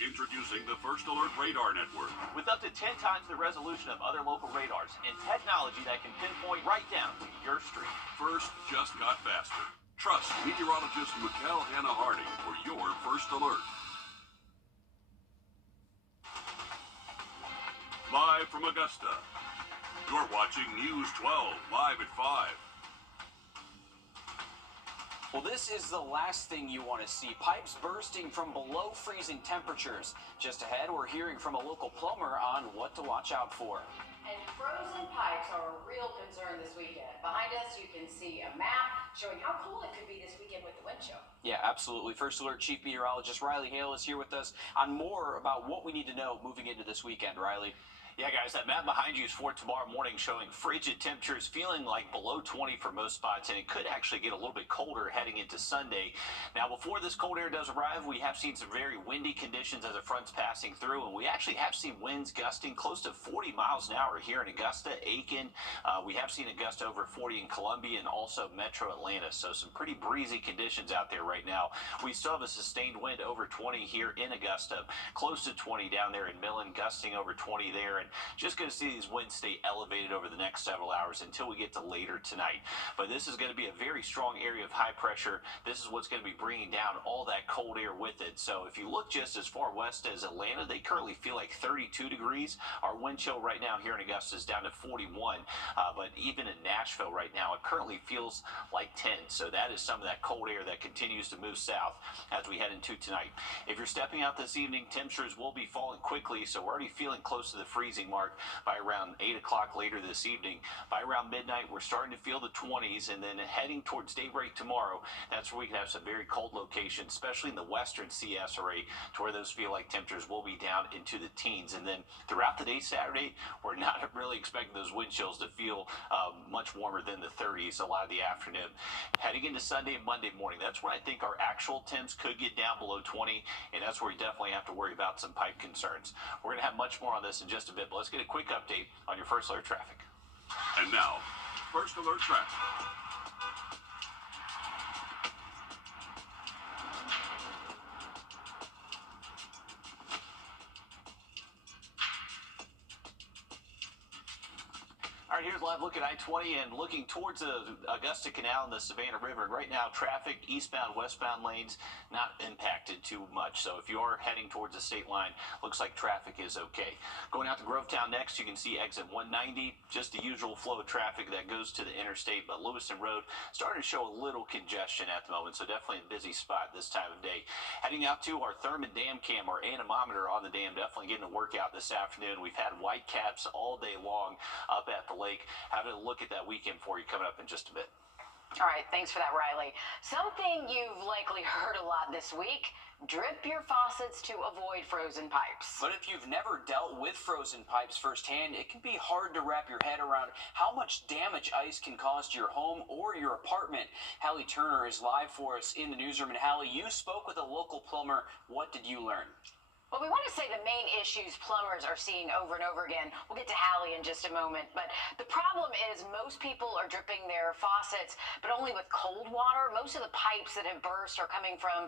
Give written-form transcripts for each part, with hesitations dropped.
Introducing the First Alert Radar Network. With up to 10 times the resolution of other local radars and technology that can pinpoint right down to your street. First just got faster. Trust meteorologist Mikkel Hannah Hardy for your First Alert. Live from Augusta, you're watching News 12 live at 5. Well, this is the last thing you want to see. Pipes bursting from below freezing temperatures. Just ahead, we're hearing from a local plumber on what to watch out for. And frozen pipes are a real concern this weekend. Behind us, you can see a map showing how cold it could be this weekend with the wind chill. Yeah, absolutely. First Alert Chief Meteorologist Riley Hale is here with us on more about what we need to know moving into this weekend. Riley. Yeah, guys, that map behind you is for tomorrow morning, showing frigid temperatures, feeling like below 20 for most spots, and it could actually get a little bit colder heading into Sunday. Now, before this cold air does arrive, we have seen some very windy conditions as the front's passing through, and we actually have seen winds gusting close to 40 miles an hour here in Augusta, Aiken. We have seen a gust over 40 in Columbia and also Metro Atlanta, so some pretty breezy conditions out there right now. We still have a sustained wind over 20 here in Augusta, close to 20 down there in Millen, gusting over 20 there, and just going to see these winds stay elevated over the next several hours until we get to later tonight. But this is going to be a very strong area of high pressure. This is what's going to be bringing down all that cold air with it. So if you look just as far west as Atlanta, they currently feel like 32 degrees. Our wind chill right now here in Augusta is down to 41. But even in Nashville right now, it currently feels like 10. So that is some of that cold air that continues to move south as we head into tonight. If you're stepping out this evening, temperatures will be falling quickly. So we're already feeling close to the freezing mark by around 8 o'clock later this evening. By around midnight, we're starting to feel the 20s, and then heading towards daybreak tomorrow, that's where we can have some very cold locations, especially in the western CSRA, to where those feel like temperatures will be down into the teens. And then throughout the day Saturday, we're not really expecting those wind chills to feel much warmer than the 30s a lot of the afternoon. Heading into Sunday and Monday morning, that's when I think our actual temps could get down below 20, and that's where we definitely have to worry about some pipe concerns. We're going to have much more on this in just a bit, but let's get a quick update on your First Alert traffic. And now, First Alert traffic. All right, here's a live look at I-20 and looking towards the Augusta Canal and the Savannah River. And right now, traffic, eastbound, westbound lanes, not impacted too much. So if you are heading towards the state line, looks like traffic is okay. Going out to Grovetown next, you can see exit 190, just the usual flow of traffic that goes to the interstate. But Lewiston Road starting to show a little congestion at the moment, so definitely a busy spot this time of day. Heading out to our Thurman Dam cam, our anemometer on the dam, definitely getting a workout this afternoon. We've had white caps all day long up at the lake. Having a look at that weekend for you coming up in just a bit. All right, thanks for that, Riley. Something you've likely heard a lot this week: drip your faucets to avoid frozen pipes. But if you've never dealt with frozen pipes firsthand, it can be hard to wrap your head around how much damage ice can cause to your home or your apartment. Hallie Turner is live for us in the newsroom. And Hallie, you spoke with a local plumber. What did you learn? Well, we want to say the main issues plumbers are seeing over and over again. We'll get to Hallie in just a moment. But the problem is most people are dripping their faucets, but only with cold water. Most of the pipes that have burst are coming from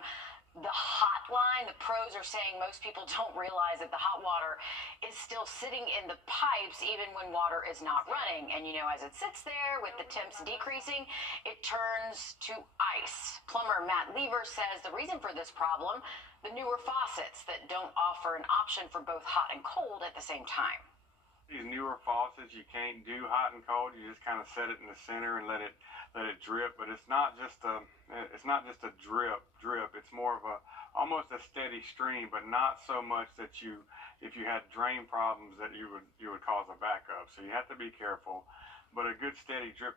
the hot line. The pros are saying most people don't realize that the hot water is still sitting in the pipes even when water is not running. And, you know, as it sits there with the temps decreasing, it turns to ice. Plumber Matt Lever says the reason for this problem: the newer faucets that don't offer an option for both hot and cold at the same time. These newer faucets, you can't do hot and cold. You just kind of set it in the center and let it drip. But it's not just a drip. It's more of almost a steady stream, but not so much that if you had drain problems that you would cause a backup. So you have to be careful. But a good steady drip.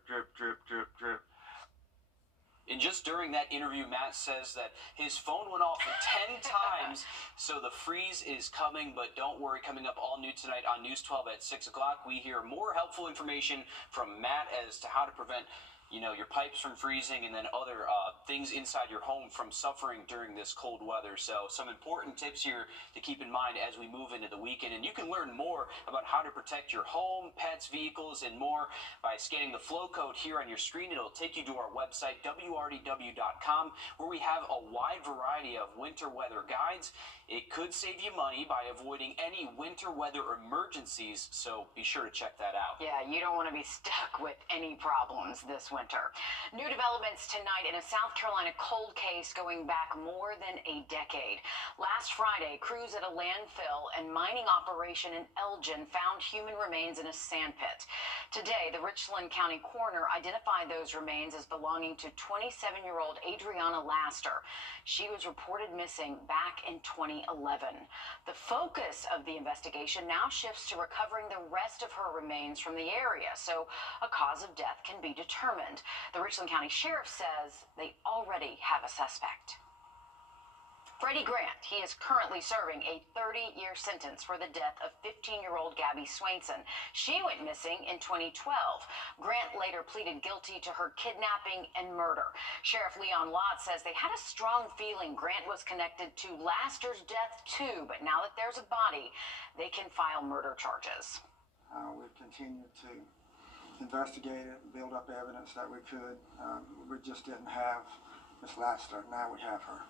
And just during that interview, Matt says that his phone went off 10 times, so the freeze is coming. But don't worry, coming up all new tonight on News 12 at 6 o'clock, we hear more helpful information from Matt as to how to prevent your pipes from freezing and then other things inside your home from suffering during this cold weather. So some important tips here to keep in mind as we move into the weekend. And you can learn more about how to protect your home, pets, vehicles, and more by scanning the flow code here on your screen. It'll take you to our website, wrdw.com, where we have a wide variety of winter weather guides. It could save you money by avoiding any winter weather emergencies, so be sure to check that out. Yeah, you don't want to be stuck with any problems this winter. New developments tonight in a South Carolina cold case going back more than a decade. Last Friday, crews at a landfill and mining operation in Elgin found human remains in a sand pit. Today, the Richland County coroner identified those remains as belonging to 27-year-old Adriana Laster. She was reported missing back in 2011. The focus of the investigation now shifts to recovering the rest of her remains from the area, so a cause of death can be determined. The Richland County Sheriff says they already have a suspect. Freddie Grant, he is currently serving a 30-year sentence for the death of 15-year-old Gabby Swainson. She went missing in 2012. Grant later pleaded guilty to her kidnapping and murder. Sheriff Leon Lott says they had a strong feeling Grant was connected to Laster's death too, but now that there's a body, they can file murder charges. We've continued to investigate it, build up evidence that we could. We just didn't have Miss Laster. Now we have her.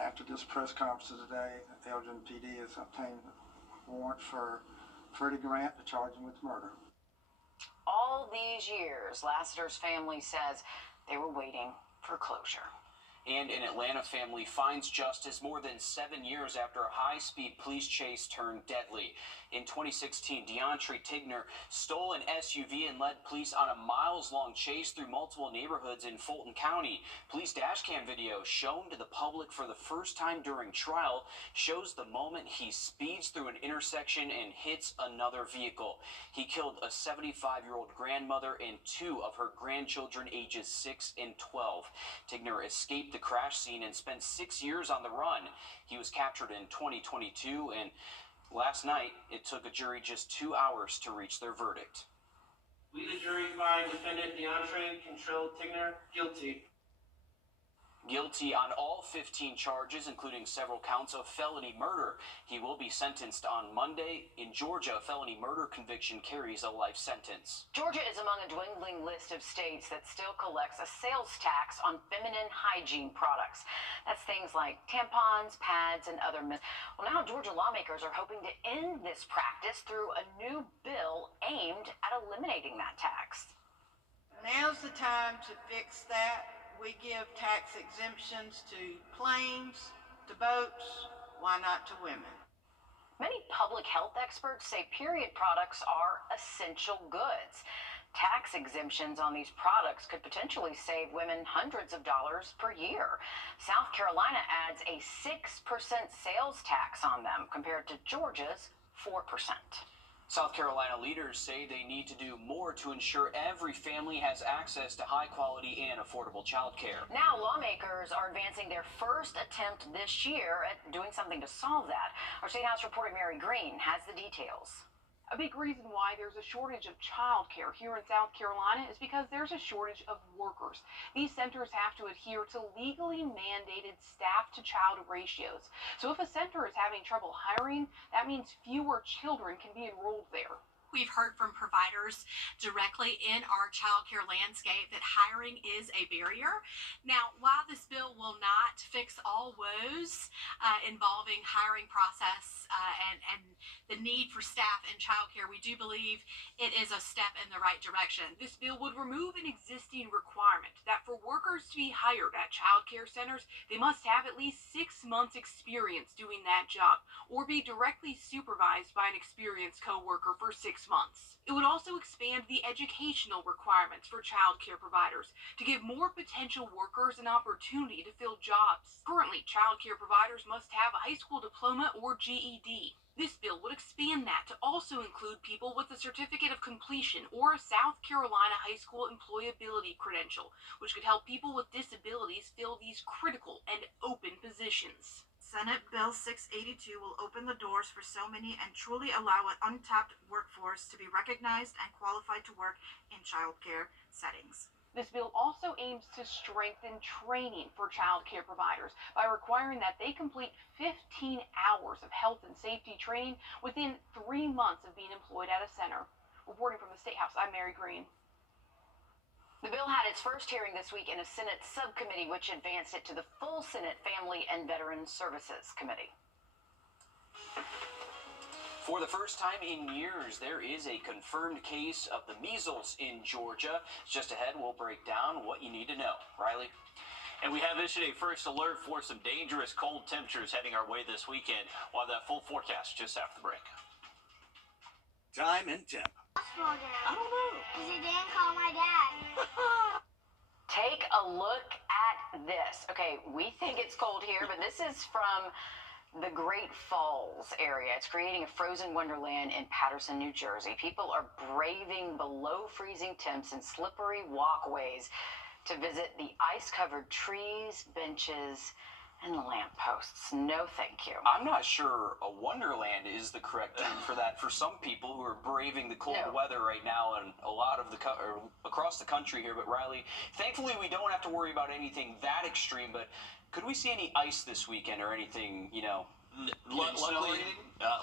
After this press conference today, Elgin PD has obtained a warrant for Freddie Grant to charge him with murder. All these years, Laster's family says they were waiting for closure. And an Atlanta family finds justice more than 7 years after a high-speed police chase turned deadly. In 2016, DeAndre Tigner stole an SUV and led police on a miles-long chase through multiple neighborhoods in Fulton County. Police dashcam video shown to the public for the first time during trial shows the moment he speeds through an intersection and hits another vehicle. He killed a 75-year-old grandmother and 2 of her grandchildren ages 6 and 12. Tigner escaped the crash scene and spent 6 years on the run. He was captured in 2022, and last night it took a jury just 2 hours to reach their verdict. We, the jury, find defendant DeAndre Contrell Tigner guilty. Guilty on all 15 charges, including several counts of felony murder. He will be sentenced on Monday. In Georgia, a felony murder conviction carries a life sentence. Georgia is among a dwindling list of states that still collects a sales tax on feminine hygiene products. That's things like tampons, pads, and other. Well, now Georgia lawmakers are hoping to end this practice through a new bill aimed at eliminating that tax. Now's the time to fix that. We give tax exemptions to planes, to boats, why not to women? Many public health experts say period products are essential goods. Tax exemptions on these products could potentially save women hundreds of dollars per year. South Carolina adds a 6% sales tax on them compared to Georgia's 4%. South Carolina leaders say they need to do more to ensure every family has access to high quality and affordable child care. Now lawmakers are advancing their first attempt this year at doing something to solve that. Our State House reporter Mary Green has the details. A big reason why there's a shortage of childcare here in South Carolina is because there's a shortage of workers. These centers have to adhere to legally mandated staff-to-child ratios. So if a center is having trouble hiring, that means fewer children can be enrolled there. We've heard from providers directly in our childcare landscape that hiring is a barrier. Now, while this bill will not fix all woes involving hiring process and the need for staff in childcare, we do believe it is a step in the right direction. This bill would remove an existing requirement that for workers to be hired at childcare centers, they must have at least 6 months experience doing that job or be directly supervised by an experienced coworker for 6 months. It would also expand the educational requirements for childcare providers to give more potential workers an opportunity to fill jobs. Currently, childcare providers must have a high school diploma or GED. This bill would expand that to also include people with a certificate of completion or a South Carolina high school employability credential, which could help people with disabilities fill these critical and open positions. Senate Bill 682 will open the doors for so many and truly allow an untapped workforce to be recognized and qualified to work in childcare settings. This bill also aims to strengthen training for child care providers by requiring that they complete 15 hours of health and safety training within 3 months of being employed at a center. Reporting from the State House, I'm Mary Green. The bill had its first hearing this week in a Senate subcommittee, which advanced it to the full Senate Family and Veterans Services Committee. For the first time in years, there is a confirmed case of the measles in Georgia. Just ahead, we'll break down what you need to know. Riley? And we have issued a first alert for some dangerous cold temperatures heading our way this weekend. We'll have that full forecast just after the break. Time and temp. I don't know. Because he didn't call my dad. Take a look at this. Okay, we think it's cold here, but this is from the Great Falls area. It's creating a frozen wonderland in Paterson, New Jersey. People are braving below freezing temps and slippery walkways to visit the ice-covered trees, benches, and lampposts. No, thank you. I'm not sure a wonderland is the correct term for that. For some people who are braving the cold weather right now and a lot of across the country here. But Riley, thankfully we don't have to worry about anything that extreme. But could we see any ice this weekend or anything,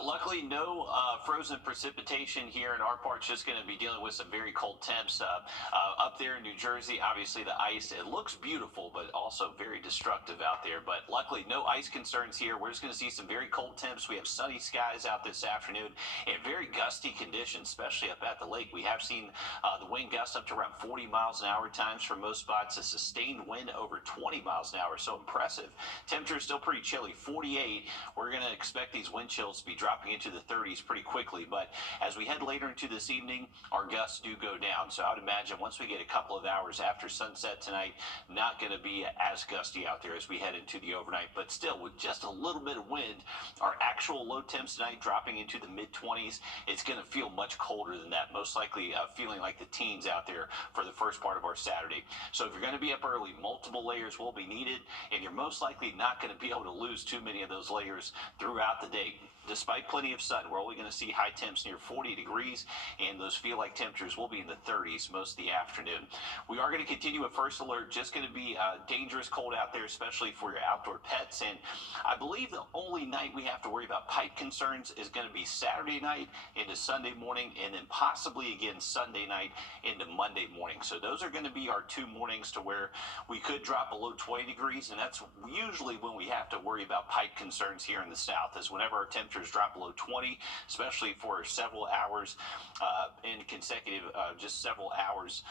Luckily, no frozen precipitation here in our part. Just going to be dealing with some very cold temps up there in New Jersey. Obviously, the ice, it looks beautiful, but also very destructive out there. But luckily, no ice concerns here. We're just going to see some very cold temps. We have sunny skies out this afternoon and very gusty conditions, especially up at the lake. We have seen the wind gusts up to around 40 miles an hour times for most spots. A sustained wind over 20 miles an hour. So impressive. Temperature still pretty chilly, 48. We're going to expect these wind chills to be dropping into the 30s pretty quickly, but as we head later into this evening, our gusts do go down. So I would imagine once we get a couple of hours after sunset tonight, not going to be as gusty out there as we head into the overnight, but still with just a little bit of wind, our actual low temps tonight dropping into the mid-20s. It's going to feel much colder than that, most likely feeling like the teens out there for the first part of our Saturday. So if you're going to be up early, multiple layers will be needed, and you're most likely not going to be able to lose too many of those layers throughout the day. Despite plenty of sun, we're only going to see high temps near 40 degrees, and those feel-like temperatures will be in the 30s most of the afternoon. We are going to continue a first alert. Just going to be dangerous cold out there, especially for your outdoor pets. And I believe the only night we have to worry about pipe concerns is going to be Saturday night into Sunday morning, and then possibly again Sunday night into Monday morning. So those are going to be our 2 mornings to where we could drop below 20 degrees, and that's usually when we have to worry about pipe concerns here in the south, is whenever our temperatures drop below 20, especially for several hours in consecutive, just several hours.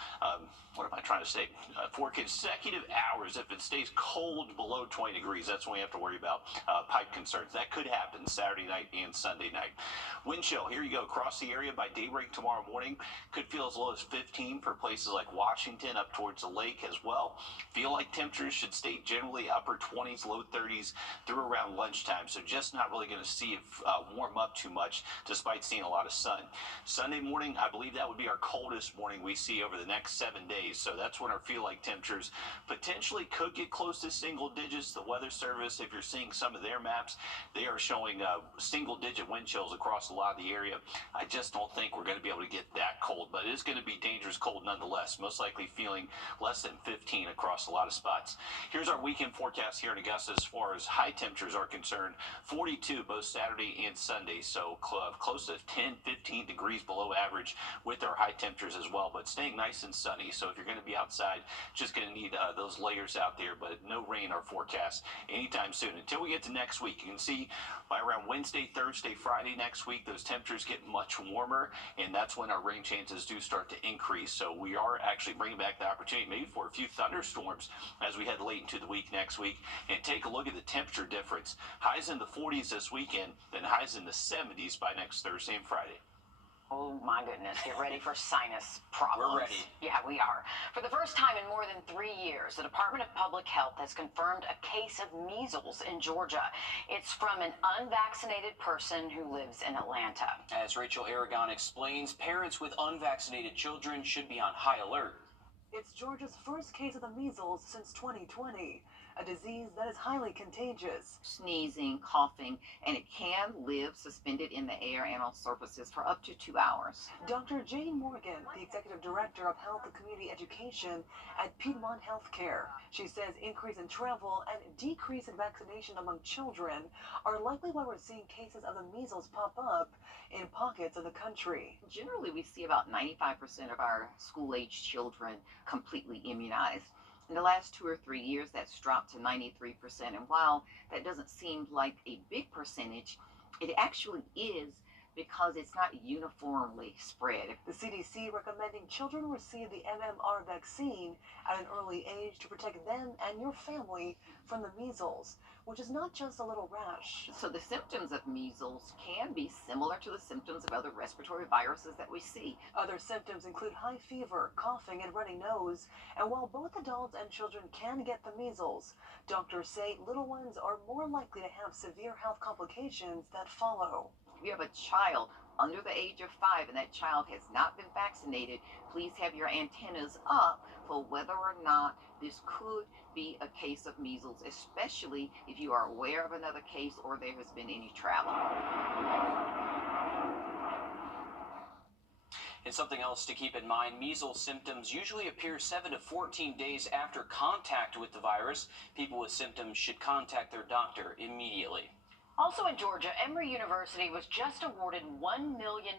What am I trying to say? For consecutive hours, if it stays cold below 20 degrees, that's when we have to worry about pipe concerns. That could happen Saturday night and Sunday night. Wind chill, here you go, across the area by daybreak tomorrow morning. Could feel as low as 15 for places like Washington, up towards the lake as well. Feel like temperatures should stay generally upper 20s, low 30s through around lunchtime. So just not really going to see it warm up too much despite seeing a lot of sun. Sunday morning, I believe that would be our coldest morning we see over the next 7 days. So that's when our feel-like temperatures potentially could get close to single digits. The Weather Service, if you're seeing some of their maps, they are showing single-digit wind chills across a lot of the area. I just don't think we're going to be able to get that cold, but it is going to be dangerous cold nonetheless, most likely feeling less than 15 across a lot of spots. Here's our weekend forecast here in Augusta as far as high temperatures are concerned. 42 both Saturday and Sunday, so close to 10, 15 degrees below average with our high temperatures as well, but staying nice and sunny. So if you're going to be outside, just going to need those layers out there, but no rain or forecast anytime soon. Until we get to next week, you can see by around Wednesday, Thursday, Friday next week, those temperatures get much warmer, and that's when our rain chances do start to increase. So we are actually bringing back the opportunity maybe for a few thunderstorms as we head late into the week next week. And take a look at the temperature difference. Highs in the 40s this weekend, then highs in the 70s by next Thursday and Friday. Oh my goodness, get ready for sinus problems. We're ready. Yeah, we are. For the first time in more than 3 years, the Department of Public Health has confirmed a case of measles in Georgia. It's from an unvaccinated person who lives in Atlanta. As Rachel Aragon explains, parents with unvaccinated children should be on high alert. It's Georgia's first case of the measles since 2020, a disease that is highly contagious. Sneezing, coughing, and it can live suspended in the air and on surfaces for up to 2 hours. Dr. Jane Morgan, the Executive Director of Health and Community Education at Piedmont Healthcare. She says increase in travel and decrease in vaccination among children are likely why we're seeing cases of the measles pop up in pockets of the country. Generally, we see about 95% of our school-age children completely immunized. In the last 2 or 3 years, that's dropped to 93%. And while that doesn't seem like a big percentage, it actually is because it's not uniformly spread. The CDC recommending children receive the MMR vaccine at an early age to protect them and your family from the measles, which is not just a little rash. So the symptoms of measles can be similar to the symptoms of other respiratory viruses that we see. Other symptoms include high fever, coughing, and runny nose. And while both adults and children can get the measles, doctors say little ones are more likely to have severe health complications that follow. If you have a child under the age of 5 and that child has not been vaccinated, please have your antennas up for whether or not this could be a case of measles, especially if you are aware of another case or there has been any travel. And something else to keep in mind, measles symptoms usually appear 7 to 14 days after contact with the virus. People with symptoms should contact their doctor immediately. Also in Georgia, Emory University was just awarded $1 million.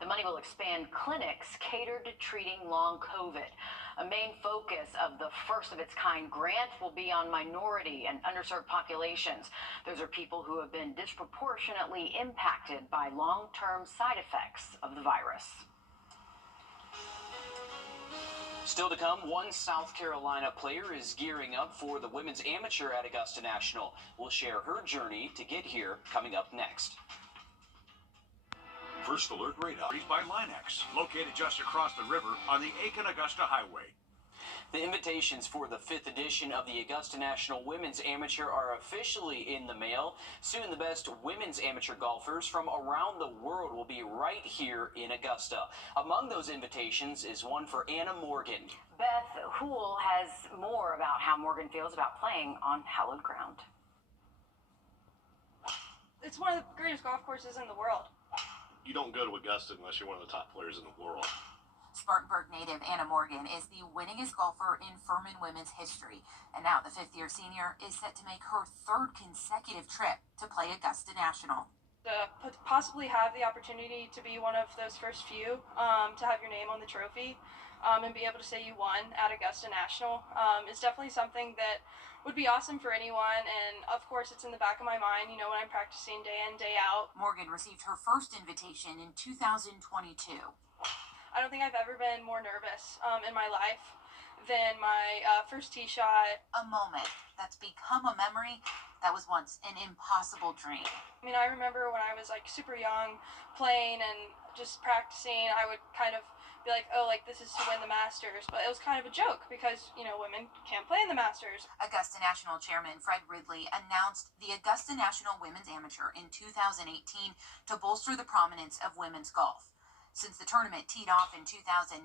The money will expand clinics catered to treating long COVID. A main focus of the first of its kind grant will be on minority and underserved populations. Those are people who have been disproportionately impacted by long-term side effects of the virus. Still to come, one South Carolina player is gearing up for the women's amateur at Augusta National. We'll share her journey to get here coming up next. First Alert Radar is by Linex, located just across the river on the Aiken-Augusta Highway. The invitations for the 5th edition of the Augusta National Women's Amateur are officially in the mail. Soon the best women's amateur golfers from around the world will be right here in Augusta. Among those invitations is one for Anna Morgan. Beth Hool has more about how Morgan feels about playing on hallowed ground. It's one of the greatest golf courses in the world. You don't go to Augusta unless you're one of the top players in the world. Spartanburg native Anna Morgan is the winningest golfer in Furman women's history, and now the fifth-year senior is set to make her 3rd consecutive trip to play Augusta National. To possibly have the opportunity to be one of those first few, to have your name on the trophy, and be able to say you won at Augusta National is definitely something that would be awesome for anyone, and of course it's in the back of my mind, you know, when I'm practicing day in, day out. Morgan received her first invitation in 2022. I don't think I've ever been more nervous in my life than my first tee shot. A moment that's become a memory that was once an impossible dream. I mean, I remember when I was like super young playing and just practicing, I would kind of be like, oh, like this is to win the Masters. But it was kind of a joke because, you know, women can't play in the Masters. Augusta National Chairman Fred Ridley announced the Augusta National Women's Amateur in 2018 to bolster the prominence of women's golf. Since the tournament teed off in 2019,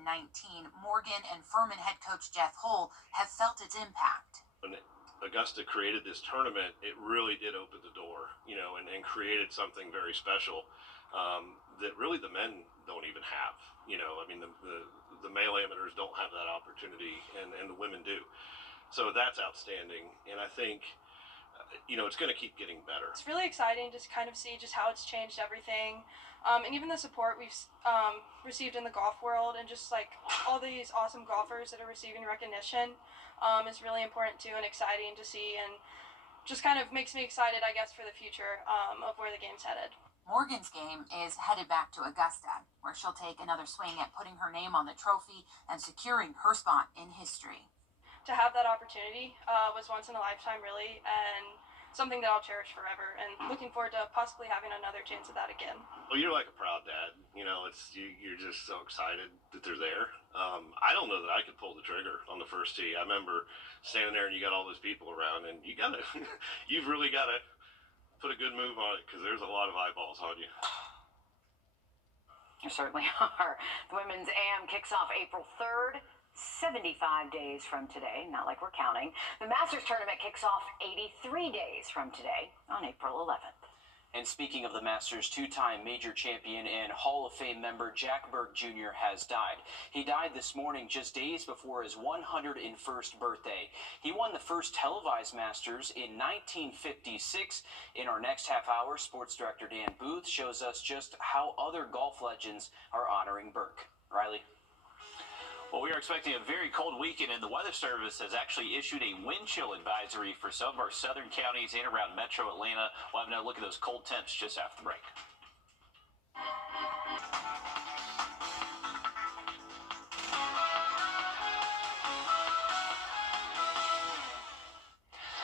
Morgan and Furman head coach Jeff Hull have felt its impact. When Augusta created this tournament, it really did open the door, you know, and created something very special that really the men don't even have. You know, I mean, the male amateurs don't have that opportunity, and the women do. So that's outstanding, and I think, you know, it's going to keep getting better. It's really exciting to kind of see just how it's changed everything. And even the support we've received in the golf world, and just like all these awesome golfers that are receiving recognition is really important too, and exciting to see, and just kind of makes me excited, I guess, for the future of where the game's headed. Morgan's game is headed back to Augusta, where she'll take another swing at putting her name on the trophy and securing her spot in history. To have that opportunity was once in a lifetime, really, and something that I'll cherish forever, and looking forward to possibly having another chance at that again. Well, you're like a proud dad. You know, you're just so excited that they're there. I don't know that I could pull the trigger on the first tee. I remember standing there and you got all those people around, and you've really got to put a good move on it because there's a lot of eyeballs on you. There certainly are. The Women's AM kicks off April 3rd, 75 days from today, not like we're counting. The Masters tournament kicks off 83 days from today on April 11th. And speaking of the Masters, two-time major champion and Hall of Fame member Jack Berg Jr. has died. He died this morning just days before his 101st birthday. He won the first televised Masters in 1956. In our next half hour, sports director Dan Booth shows us just how other golf legends are honoring Berg. Riley? Well, we are expecting a very cold weekend, and the Weather Service has actually issued a wind chill advisory for some of our southern counties and around metro Atlanta. We'll have another look at those cold temps just after the break.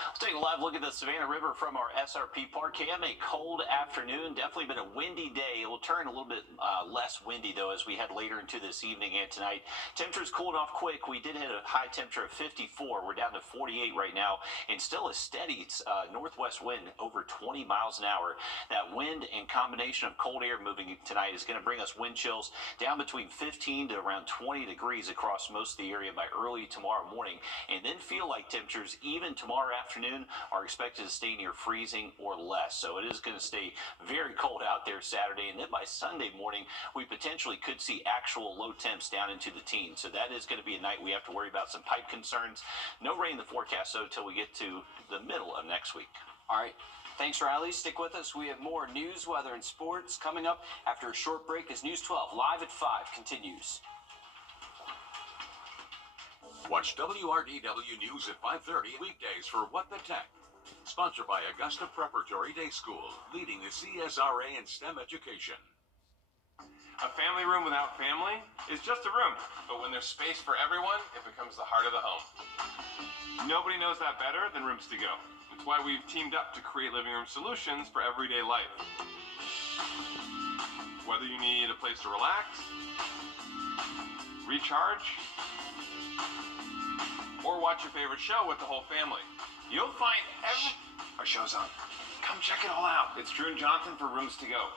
Let's take a live look at the Savannah River from our SRP Park Cam. A cold afternoon, definitely been a windy day. It will turn a little bit less windy, though, as we head later into this evening and tonight. Temperatures cooled off quick. We did hit a high temperature of 54. We're down to 48 right now, and still a steady northwest wind over 20 miles an hour. That wind and combination of cold air moving tonight is going to bring us wind chills down between 15 to around 20 degrees across most of the area by early tomorrow morning, and then feel like temperatures even tomorrow afternoon are expected to stay near freezing or less. So it is going to stay very cold out there Saturday, and then by Sunday morning we potentially could see actual low temps down into the teens. So that is going to be a night we have to worry about some pipe concerns. No rain in the forecast though until we get to the middle of next week. All right. Thanks, Riley. Stick with us. We have more news, weather, and sports coming up after a short break as News 12 Live at 5 continues. Watch WRDW News at 5:30 weekdays for What the Tech. Sponsored by Augusta Preparatory Day School, leading the CSRA in STEM education. A family room without family is just a room, but when there's space for everyone, it becomes the heart of the home. Nobody knows that better than Rooms to Go. It's why we've teamed up to create living room solutions for everyday life. Whether you need a place to relax, recharge, or watch your favorite show with the whole family, you'll find our show's on. Come check it all out. It's Drew and Jonathan for Rooms to Go.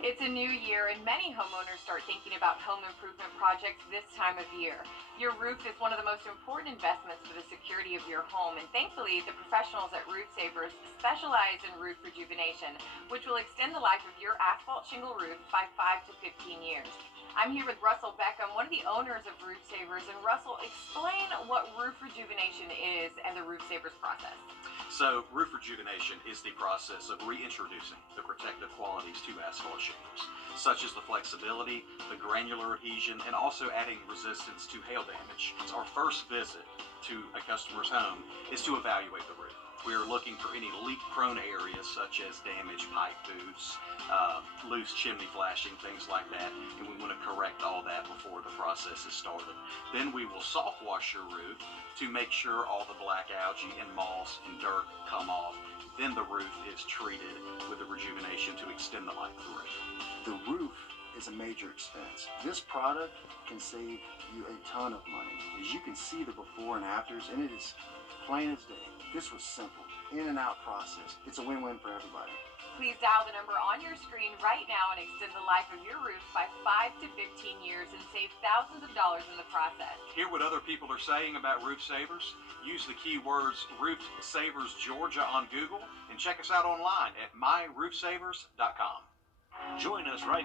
It's a new year, and many homeowners start thinking about home improvement projects this time of year. Your roof is one of the most important investments for the security of your home, and thankfully, the professionals at Roof Savers specialize in roof rejuvenation, which will extend the life of your asphalt shingle roof by 5 to 15 years. I'm here with Russell Beckham, one of the owners of Roof Savers, and Russell, explain what roof rejuvenation is and the Roof Savers process. So, roof rejuvenation is the process of reintroducing the protective qualities to asphalt shingles, such as the flexibility, the granular adhesion, and also adding resistance to hail damage. Our first visit to a customer's home is to evaluate the roof. We are looking for any leak-prone areas such as damaged pipe boots, loose chimney flashing, things like that, and we want to correct all that before the process is started. Then we will soft wash your roof to make sure all the black algae and moss and dirt come off. Then the roof is treated with the rejuvenation to extend the life of the roof. The roof is a major expense. This product can save you a ton of money. As you can see the before and afters, and it is plain as day. This was simple, in and out process. It's a win-win for everybody. Please dial the number on your screen right now and extend the life of your roof by 5 to 15 years and save thousands of dollars in the process. Hear what other people are saying about Roof Savers? Use the keywords Roof Savers Georgia on Google and check us out online at myroofsavers.com. Join us right